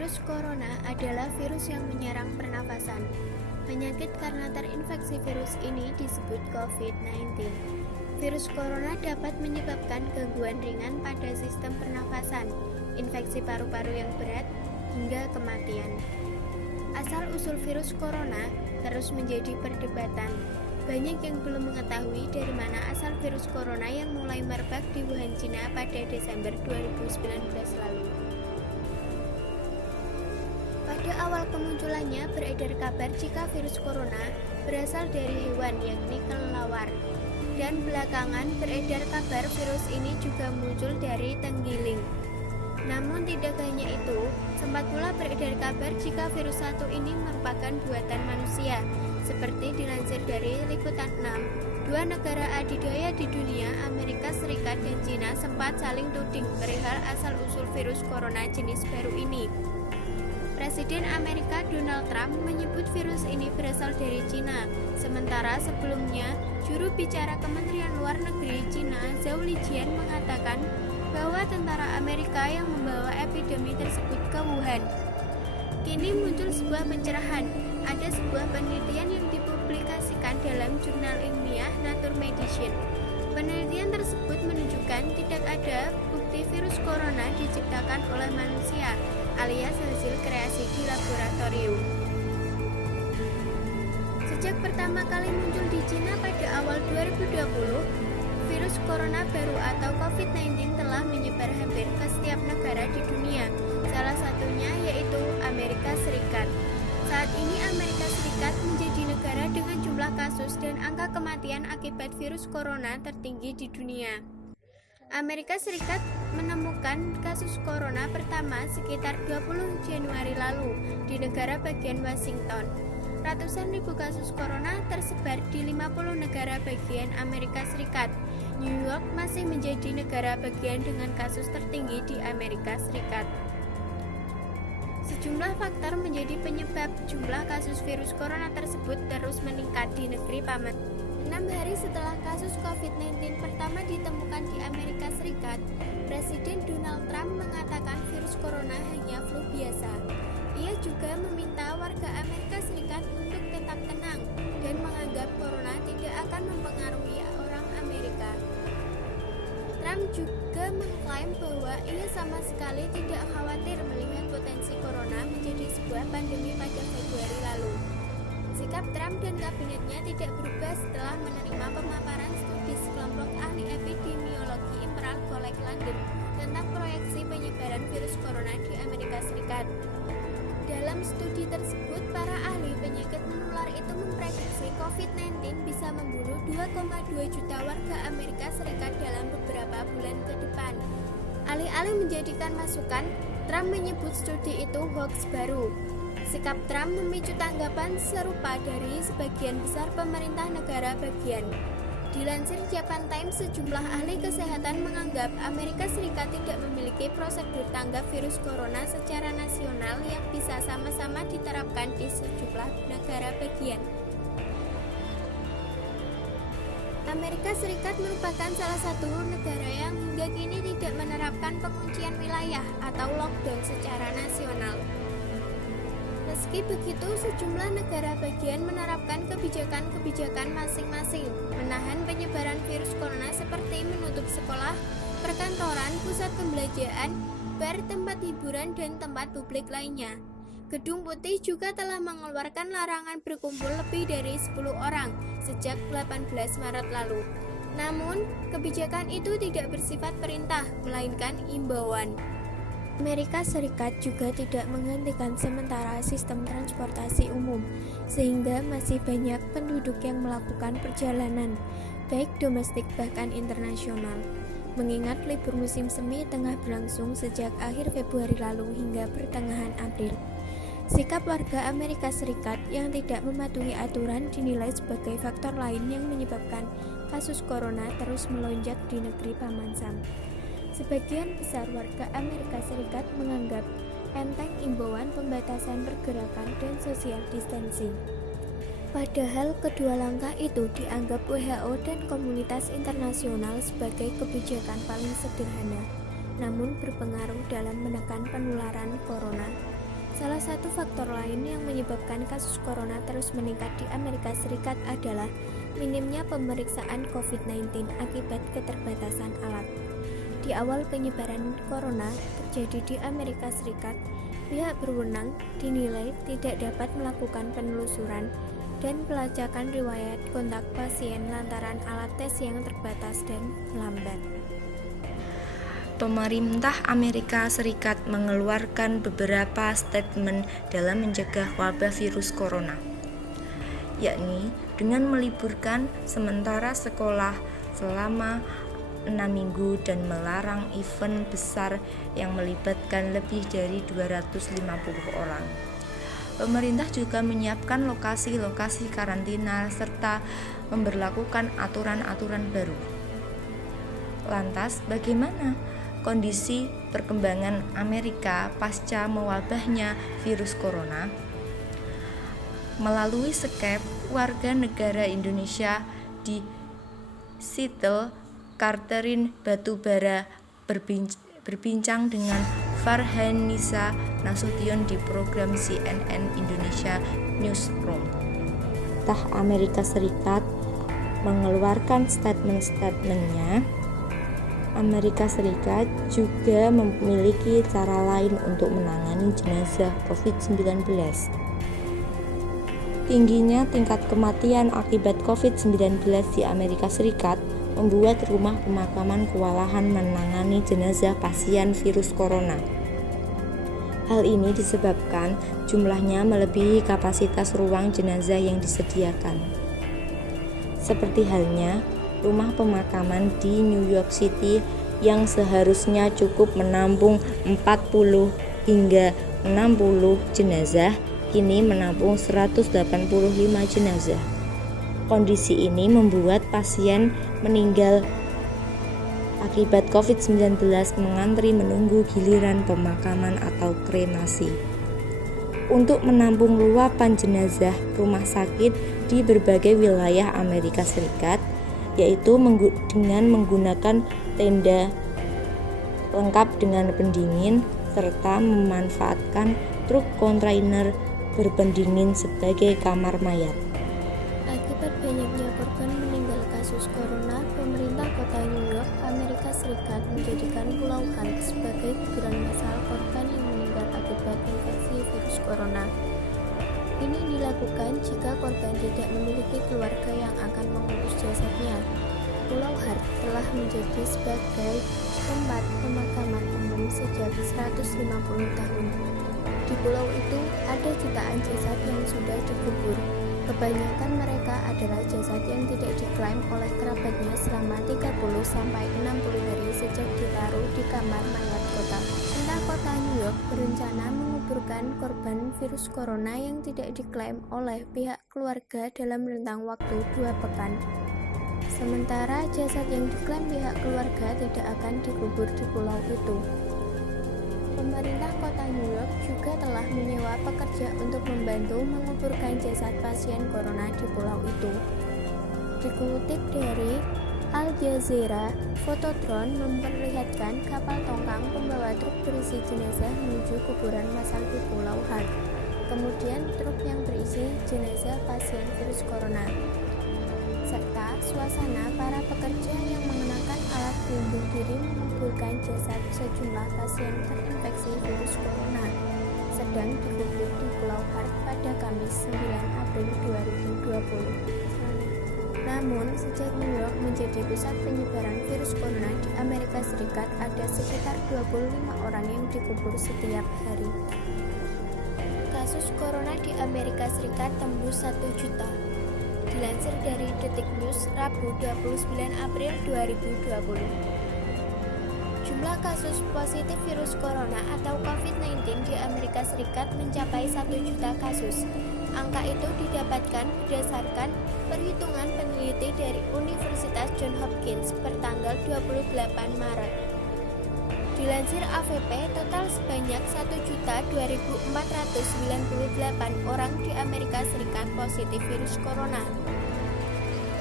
Virus corona adalah virus yang menyerang pernafasan. Penyakit karena terinfeksi virus ini disebut COVID-19. Virus corona dapat menyebabkan gangguan ringan pada sistem pernafasan, infeksi paru-paru yang berat, hingga kematian. Asal-usul virus corona terus menjadi perdebatan. Banyak yang belum mengetahui dari mana asal virus corona yang mulai merebak di Wuhan, Cina pada Desember 2019 lalu. Pada awal kemunculannya beredar kabar jika virus corona berasal dari hewan yakni kelelawar. Dan belakangan beredar kabar virus ini juga muncul dari tenggiling. Namun tidak hanya itu, sempat pula beredar kabar jika virus satu ini merupakan buatan manusia. Seperti dilansir dari Liputan 6, dua negara adidaya di dunia, Amerika Serikat dan Cina, sempat saling tuding perihal asal-usul virus corona jenis baru ini. Presiden Amerika Donald Trump menyebut virus ini berasal dari Cina, sementara sebelumnya juru bicara Kementerian Luar Negeri Cina Zhao Lijian mengatakan bahwa tentara Amerika yang membawa epidemi tersebut ke Wuhan. Kini muncul sebuah pencerahan, ada sebuah penelitian yang dipublikasikan dalam jurnal ilmiah Nature Medicine. Penelitian tersebut menunjukkan tidak ada bukti virus corona diciptakan oleh manusia, alias hasil kreasi di laboratorium. Sejak pertama kali muncul di Cina pada awal 2020, virus corona baru atau COVID-19 telah menyebar hampir ke setiap negara di dunia, salah satunya yaitu Amerika Serikat. Saat ini Amerika Serikat menjadi negara dengan jumlah kasus dan angka kematian akibat virus corona tertinggi di dunia. Amerika Serikat menemukan kasus corona pertama sekitar 20 Januari lalu di negara bagian Washington. Ratusan ribu kasus corona tersebar di 50 negara bagian Amerika Serikat. New York masih menjadi negara bagian dengan kasus tertinggi di Amerika Serikat. Sejumlah faktor menjadi penyebab jumlah kasus virus corona tersebut terus meningkat di negeri paman. 6 hari setelah kasus COVID-19 pertama ditemukan di Amerika Serikat, Presiden Donald Trump mengatakan virus corona hanya flu biasa. Ia juga meminta warga Amerika Serikat untuk tetap tenang dan menganggap corona tidak akan mempengaruhi orang Amerika. Trump juga mengklaim bahwa ia sama sekali tidak khawatir melihat potensi corona menjadi sebuah pandemi pada Februari lalu. Sikap Trump dan kabinetnya tidak berubah setelah menerima pemaparan studi sekelompok ahli epidemiologi Imperial College London tentang proyeksi penyebaran virus corona di Amerika Serikat. Dalam studi tersebut, para ahli penyakit menular itu memprediksi COVID-19 bisa membunuh 2,2 juta warga Amerika Serikat dalam beberapa bulan ke depan. Alih-alih menjadikan masukan, Trump menyebut studi itu hoax baru. Sikap Trump memicu tanggapan serupa dari sebagian besar pemerintah negara bagian. Dilansir Japan Times, sejumlah ahli kesehatan menganggap Amerika Serikat tidak memiliki prosedur tanggap virus corona secara nasional yang bisa sama-sama diterapkan di sejumlah negara bagian. Amerika Serikat merupakan salah satu negara yang hingga kini tidak menerapkan penguncian wilayah atau lockdown secara nasional. Meski begitu, sejumlah negara bagian menerapkan kebijakan-kebijakan masing-masing, menahan penyebaran virus corona seperti menutup sekolah, perkantoran, pusat pembelanjaan, bar, tempat hiburan, dan tempat publik lainnya. Gedung Putih juga telah mengeluarkan larangan berkumpul lebih dari 10 orang sejak 18 Maret lalu. Namun, kebijakan itu tidak bersifat perintah, melainkan imbauan. Amerika Serikat juga tidak menghentikan sementara sistem transportasi umum, sehingga masih banyak penduduk yang melakukan perjalanan, baik domestik bahkan internasional. Mengingat libur musim semi tengah berlangsung sejak akhir Februari lalu hingga pertengahan April. Sikap warga Amerika Serikat yang tidak mematuhi aturan dinilai sebagai faktor lain yang menyebabkan kasus corona terus melonjak di negeri Paman Sam. Sebagian besar warga Amerika Serikat menganggap enteng imbauan pembatasan pergerakan dan social distancing. Padahal kedua langkah itu dianggap WHO dan komunitas internasional sebagai kebijakan paling sederhana, namun berpengaruh dalam menekan penularan corona. Salah satu faktor lain yang menyebabkan kasus corona terus meningkat di Amerika Serikat adalah minimnya pemeriksaan COVID-19 akibat keterbatasan alat. Di awal penyebaran corona terjadi di Amerika Serikat, pihak berwenang dinilai tidak dapat melakukan penelusuran dan pelacakan riwayat kontak pasien lantaran alat tes yang terbatas dan lambat. Pemerintah Amerika Serikat mengeluarkan beberapa statement dalam mencegah wabah virus corona, yakni dengan meliburkan sementara sekolah selama 6 minggu dan melarang event besar yang melibatkan lebih dari 250 orang. Pemerintah juga menyiapkan lokasi-lokasi karantina serta memberlakukan aturan-aturan baru. Lantas, bagaimana kondisi perkembangan Amerika pasca mewabahnya virus corona? Melalui Skype, warga negara Indonesia di Seattle, Catherine Batubara berbincang dengan Farhanisa Nasution di program CNN Indonesia Newsroom. Amerika Serikat mengeluarkan statement-statementnya. Amerika Serikat juga memiliki cara lain untuk menangani jenazah COVID-19. Tingginya tingkat kematian akibat COVID-19 di Amerika Serikat membuat rumah pemakaman kewalahan menangani jenazah pasien virus corona. Hal ini disebabkan jumlahnya melebihi kapasitas ruang jenazah yang disediakan. Seperti halnya rumah pemakaman di New York City yang seharusnya cukup menampung 40 hingga 60 jenazah, kini menampung 185 jenazah. Kondisi ini membuat pasien meninggal akibat COVID-19 mengantri menunggu giliran pemakaman atau kremasi. Untuk menampung luapan jenazah, rumah sakit di berbagai wilayah Amerika Serikat, yaitu dengan menggunakan tenda lengkap dengan pendingin serta memanfaatkan truk kontainer berpendingin sebagai kamar mayat. Akibat banyaknya korban meninggal kasus corona, pemerintah kota New York, Amerika Serikat menjadikan Pulau Hunt sebagai kuburan massal korban yang meninggal akibat infeksi virus corona. Ini dilakukan jika korban tidak memiliki keluarga yang akan mengurus jasadnya. Pulau Hunt telah menjadi sebagai tempat pemakaman umum sejak 150 tahun. Di pulau itu ada jutaan jasad yang sudah dikubur. Kebanyakan mereka adalah jasad yang tidak diklaim oleh kerabatnya selama 30-60 hari sejak ditaruh di kamar mayat kota. Pemerintah kota New York berencana menguburkan korban virus corona yang tidak diklaim oleh pihak keluarga dalam rentang waktu 2 pekan. Sementara jasad yang diklaim pihak keluarga tidak akan dikubur di pulau itu. Pemerintah kota New York juga telah menyewa pekerja untuk membantu menguburkan jasad pasien corona di pulau itu. Dikutip dari Al Jazeera, foto drone memperlihatkan kapal tongkang pembawa truk berisi jenazah menuju kuburan massal di Pulau Hunt. Kemudian truk yang berisi jenazah pasien virus corona, serta suasana para pekerja yang mengenakan alat pelindung diri menguburkan jasad sejumlah pasien terinfeksi virus corona sedang dikubur di Pulau Hunt pada Kamis 9 April 2020. Namun, sejak New York menjadi pusat penyebaran virus corona di Amerika Serikat, ada sekitar 25 orang yang dikubur setiap hari. Kasus corona di Amerika Serikat tembus 1 juta. Dilansir dari Detik News, Rabu 29 April 2020. Jumlah kasus positif virus corona atau COVID-19 di Amerika Serikat mencapai 1 juta kasus. Angka itu didapatkan berdasarkan perhitungan peneliti dari Universitas Johns Hopkins per tanggal 28 Maret. Dilansir AFP, total sebanyak 1.2498 orang di Amerika Serikat positif virus corona.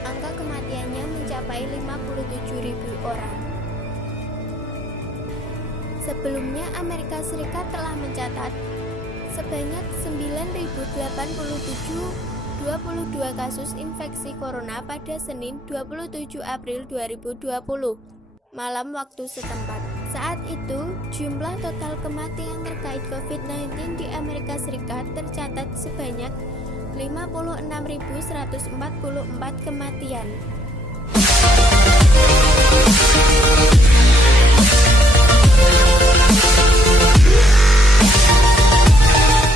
Angka kematiannya mencapai 57.000 orang. Sebelumnya, Amerika Serikat telah mencatat Sebanyak 9.087 kasus infeksi corona pada Senin 27 April 2020, malam waktu setempat. Saat itu, jumlah total kematian terkait COVID-19 di Amerika Serikat tercatat sebanyak 56.144 kematian.